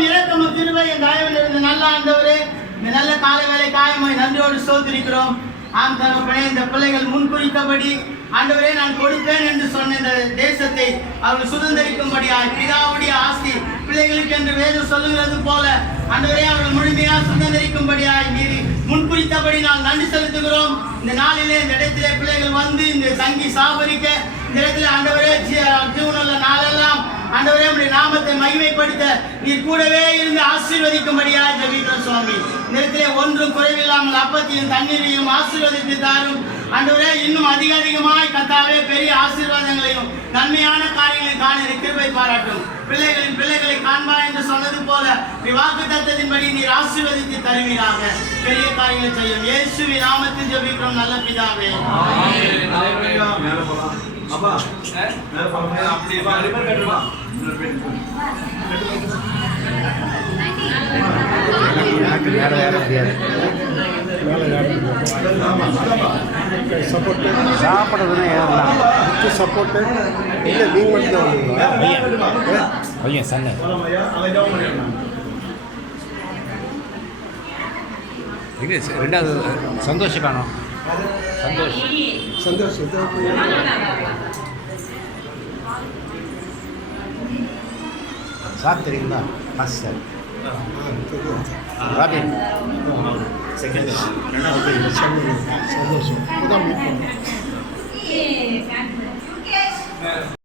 ஸ்தோத்திரம், இரக்கமும் கிருபையும் தயவும் இருந்த நல்ல ஆண்டவரே, இந்த நல்ல காலை வேலை காயமாய் நன்றியோடு ஸ்தோத்திரிக்கிறோம். ஆம் தகப்பனே, இந்த பிள்ளைகள் முன்குறித்தபடி ஆண்டவரே நான் கொடுப்பேன் என்று சொன்ன இந்த தேசத்தை அவர்கள் சுதந்திரிக்கும்படியாய் பிதாவுடைய ஆஸ்தி பிள்ளைகளுக்கு என்று வேதம் சொல்லுகிறது போல ஆண்டவரே அவர்கள் முழுமையாக சுதந்திரிக்கும்படியாய் நீர் முன்குறித்தபடி நான் நன்றி செலுத்துகிறோம். இந்த நாளிலே இந்த இடத்திலே பிள்ளைகள் வந்து இந்த தங்கி சாபரிக்க இந்த இடத்துல ஆண்டவரே ஜீவனுள்ள நாளெல்லாம் ஆண்டவரே உடைய நாமத்தை மகிமைப்படுத்த நீர் கூடவே இருந்து ஆசீர்வதிக்கும்படியாக ஜெபிக்கிறோம் சுவாமி. இந்த இடத்திலே ஒன்றும் குறைவில்லாமல் அப்பத்தையும் தண்ணீரையும் ஆசீர்வதித்து தாரும் ஆண்டவரே. இன்னும் அதிகமாய் கர்த்தாவே பெரிய ஆசீர்வாதங்களையும் நன்மையான காரியங்களையும் காண கிருபை பாராட்டும். பிள்ளைகளை காண்பா என்று சொன்னது போல வாக்குத்தத்தத்தின்படி நீர் ஆசீர்வதித்து தருவீராக. பெரிய காரியங்களை செய்யும் இயேசுவின் நாமத்தில் ஜெபிக்கிறோம் நல்ல பிதாவே. சாப்பிட்றதுன்னா சப்போர்ட்டு இல்லை நீங்கள் மட்டும் பையன் சண்டை இது ரெண்டாவது சந்தோஷம் காணும். சந்தோஷம் சார் தெரியுங்களா? காசு சார் ராபின் சந்தோஷம்.